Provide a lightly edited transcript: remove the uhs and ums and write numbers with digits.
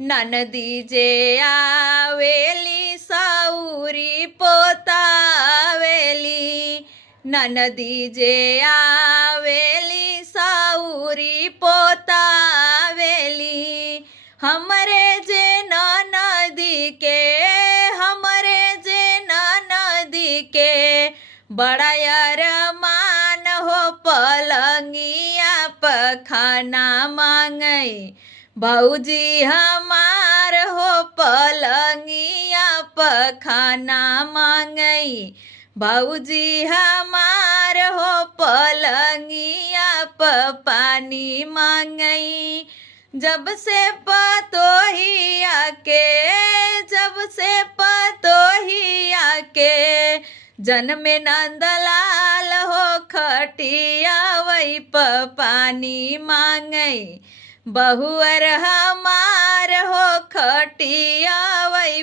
ननदी जे आवेली साऊरी पोतावेली, ननदी जे आवेली साऊरी पोतावेली। हमरे जे ननदी के, हमरे जे ननदी के बड़ा अरमान हो पलंगिया पखाना मांगई। भौजी हमार हो पलंगिया पखाना मांगई। भौजी हमार हो पलंगिया पानी मांगई। जब से पतोहिया के, जब से पतोहिया के जन्मे नंदलाल हो खटिया वही पानी मांगई। बहुअर हमार हो खटिया वही